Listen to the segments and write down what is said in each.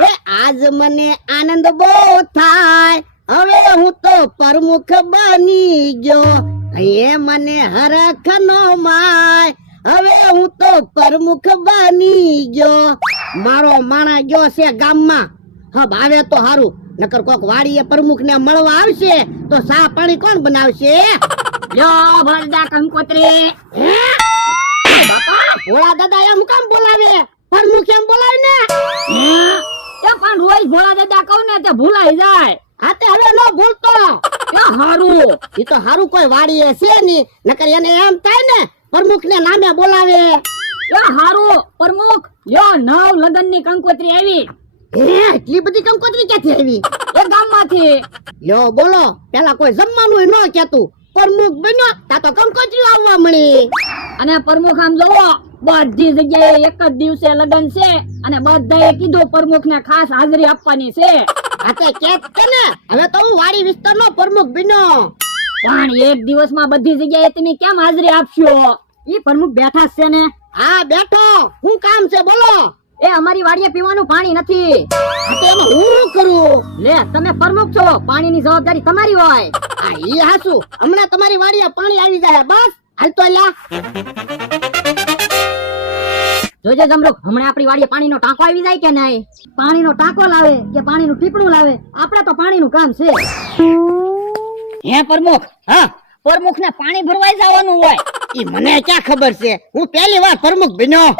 એ આજ મને આનંદ બહુ થાય. હવે હું તો પ્રમુખ બની ગયો. એ મને હરખ નો માય. હવે હું તો પ્રમુખ બની ગયો. મારો માણા ગયો છે ગામમાં. હબ આવે તો હારું. નકર કોક વાડીએ પ્રમુખ ને મળવા આવશે તો સા પાણી કોણ બનાવશે? લ્યો ભરદા કંકોત્રી. હે? બાપા ભોળા દાદા એમ કામ ભોળા દાદા કહું ને તે ભૂલાઈ જાય. હા તે હવે નો ભૂલતો. એ હારું? ઈ તો હારું કોઈ વાડીએ છે ની નકર એને એમ થાય ને પ્રમુખ ને નામે બોલાવે. એ હારું? પ્રમુખ યો નવ લગનની કંકોત્રી આવી. હે, એટલી બધી કંકોત્રી ક્યાંથી આવી? એ ગામમાંથી. યો બોલો, પેલા કોઈ જમવાનું ન કેતું પ્રમુખ બન્યો તા તો કંકોત્રી આવવા મળી. અને પ્રમુખ આમ જોવો બધી જગ્યાએ એક જ દિવસે લગન છે અને બધાએ કીધું પ્રમુખ ને ખાસ હાજરી આપવાની છે. આતે કેત કે ને હવે તો હું વાડી વિસ્તારનો પ્રમુખ બન્યો. પણ એક દિવસમાં બધી જગ્યાએ તમે કેમ હાજરી આપશો? ઈ પ્રમુખ બેઠા છે ને. હા બેઠો. હું કામ છે બોલો. એ અમારી વાડીએ પીવાનું પાણી નથી. આતે એમાં હું કરું? લે તમે પ્રમુખ છો. પાણીની જવાબદારી તમારી હોય. આ ઈ હાસુ હમણાં તમારી વાડીએ પાણી આવી જાય. બસ હાલ તો લ્યા. જોજે જમરૂખ હમણાં આપણી વાડીએ પાણીનો ટાંકો આવી જાય કે નહીં? પાણીનો ટાંકો લાવે કે પાણીનું ટીપણું લાવે? આપણે તો પાણીનું કામ છે. હે પ્રમુખ, હા પ્રમુખ પાણી ભરવાઈ જવાનું હોય, ઈ મને ક્યાં ખબર છે? હું પહેલી વાર પ્રમુખ બન્યો.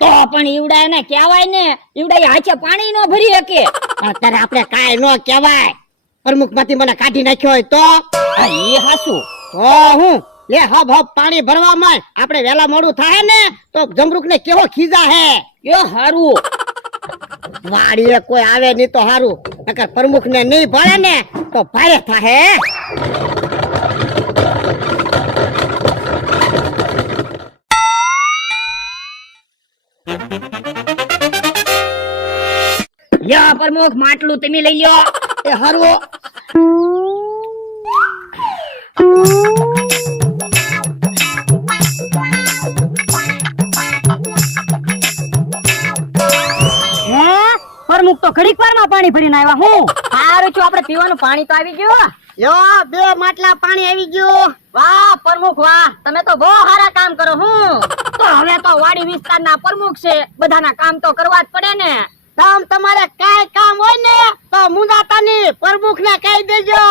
તો પણ ઈવડા ને કહેવાય ને ઈવડા હાચે પાણી નો ભરી શકે. અત્યારે આપણે કાંઈ ન કહેવાય. પ્રમુખમાંથી મને કાઢી નાખ્યો હોય તો એ હાસુ. તો હું લે હબ હબ પાણી ભરવા માં આપણે વેલા મોડું થાય ને તો જમરૂક ને કેવો ખીજા હે? યો હારું. વાડીએ કોઈ આવે નહીં તો હારું. નકર પ્રમુખ ને નહીં ભળે ને તો ભારે થાહે. લ્યો પ્રમુખ માટલું તમે લઈ લ્યો. એ હારું. તો ઘડીક વારમાં પાણી ભરીને આવ્યા હું. સારું છું આપણે પીવાનું પાણી તો આવી ગયું યો બે માટલા પાણી આવી ગયું. વાહ પ્રમુખ વાહ. તમે તો બહુ સારા કામ કરો હું. તો હવે તો વાડી વિસ્તારના પ્રમુખ છે. બધાના કામ તો કરવા જ પડે ને. તમ તમારે કાંઈ કામ હોય ને તો મુંજાતા નહીં પ્રમુખ ને કહી દેજો.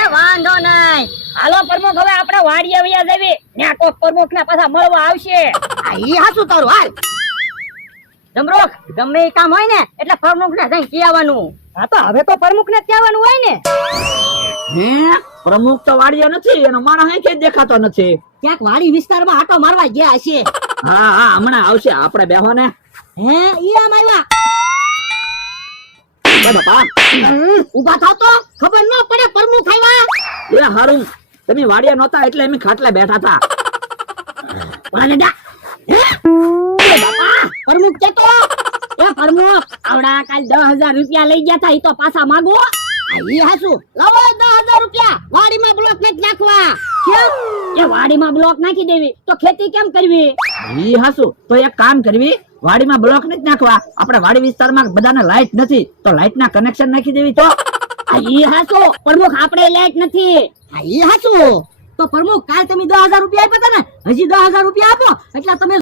એ વાંધો નહીં. હાલો પ્રમુખ હવે આપણે વાડીએ વયા જવી. ને કોક પ્રમુખ ને પાછા મળવા આવશે. આ ઈ હાસુ તારું હાલ. જમરોખ ગમે એ કામ હોય ને એટલે પ્રમુખ ને જઈ કહેવાનું. હા તો હવે તો પ્રમુખ ને કહેવાનું હોય ને. હે? પ્રમુખ તો વાડીએ નથી એનો માણસ અહીં ક્યાંય દેખાતો નથી. ક્યાંક વાડી વિસ્તારમાં આટો મારવા ગયા હશે. હા હા હમણાં આવશે આપણે બેહો ને. હે ઈ આમ આવ્યા. બધો પામ. થાવ તો ખબર ન પડે પ્રમુખ આવ્યા. એ હારું. તમે વાડીએ નહોતા એટલે અમે ખાટલા બેઠા હતા. પણ પ્રમુખ કેતો એ પરમો આવડા કાલ દસ હજાર રૂપિયા લઈ ગયા તા ઈ તો પાછા માંગો ઈ હાસુ લાવો દસ હજાર રૂપિયા. વાડીમાં બ્લોક નથી નાખવા. કેમ એ વાડીમાં બ્લોક નાખી દેવી? તો ખેતી કેમ કરવી? ઈ હાસુ તો એક કામ કરવી વાડીમાં બ્લોક નથી નાખવા. આપણે વાડી વિસ્તારમાં બધાને લાઈટ નથી. તો લાઈટ ના કનેક્શન નાખી દેવી તો. ઈ હાસુ પ્રમુખ આપણે લાઈટ નથી. ઈ હાસુ તો પ્રમુખ કાલ તમે દસ હજાર રૂપિયા આપ્યા હતા ને? હજી હજાર રૂપિયા આપો. એટલે તમે